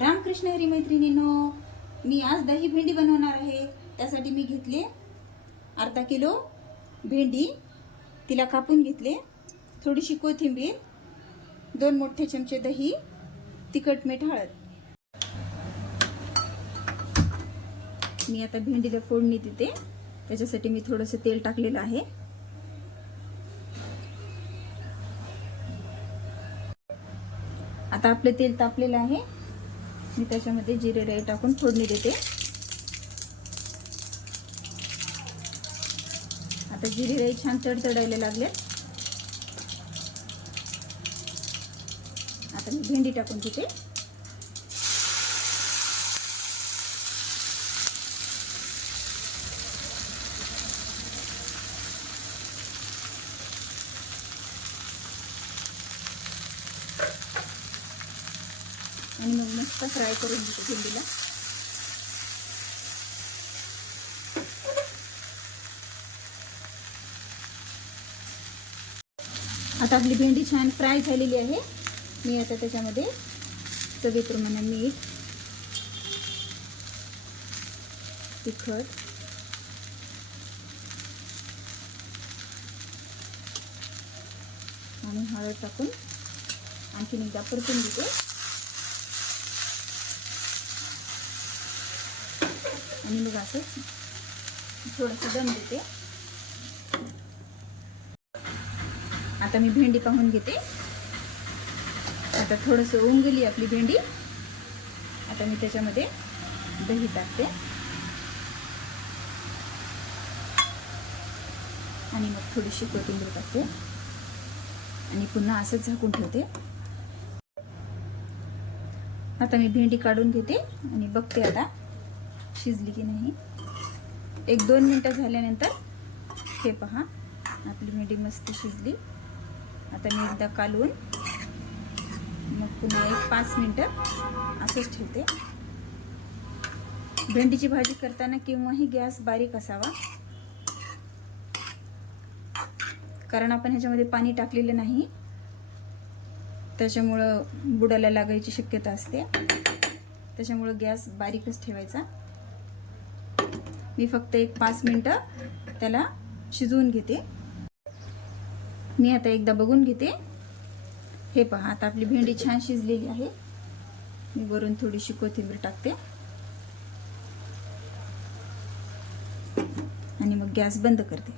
रामकृष्ण हरी मैत्रिणींनो, मी आज दही भेंडी बनवणार आहे। त्यासाठी मी घेतले अर्धा किलो भेंडी, तिला कापून घेतले, थोडीशी कोथिंबीर, 2 मोठे चमचे दही, तिखट, मीठ, हळद। मी आता भेंडीला फोडणी देते। त्याच्यासाठी मी थोडंसं तेल टाकलेलं आहे। आता आपले तेल तापलेलं आहे। मी त्याच्यामध्ये जिरे राई टाकून फोडणी देते। आता जिरे राई छान तडतडायला लागले। आता मी भेंडी टाकून घेते। आणि मग मस्त फ्राय करून घेते भेंडीला। आता आपली भेंडी छान फ्राय झालेली आहे। मी आता त्याच्यामध्ये चवीप्रमाणे मीठ, तिखट, आणि हळद टाकून आणखीन एकदा परतून घेते। आणि मग असं थोडंसं दम देते। आता मी भेंडी पाहून घेते। आता थोडंसं उंगली आपली भेंडी। आता मी त्याच्यामध्ये दही टाकते आणि मग थोडीशी कोथिंबीर टाकते आणि पुन्हा असंच झाकून ठेवते। आता मी भेंडी काढून घेते आणि बघते आता शिजली की नाही। 1-2 मिनिटं झाल्यानंतर हे पहा, आपली भेंडी मस्त शिजली। आता मी एकदा कालवून मग पुन्हा 1-5 मिनिटं असंच ठेवते। भेंडीची भाजी करताना केव्हाही गॅस बारीक असावा, कारण आपण ह्याच्यामध्ये पाणी टाकलेलं नाही, त्याच्यामुळं बुडाला लागायची शक्यता असते। त्याच्यामुळं गॅस बारीकच ठेवायचा। मी फक्त 1-5 मिनिटं त्याला शिजवून घेते। मी आता एकदा बघून घेते। हे पहा, आता आपली भेंडी छान शिजलेली आहे। मी वरून थोडीशी कोथिंबीर टाकते आणि मग गॅस बंद करते।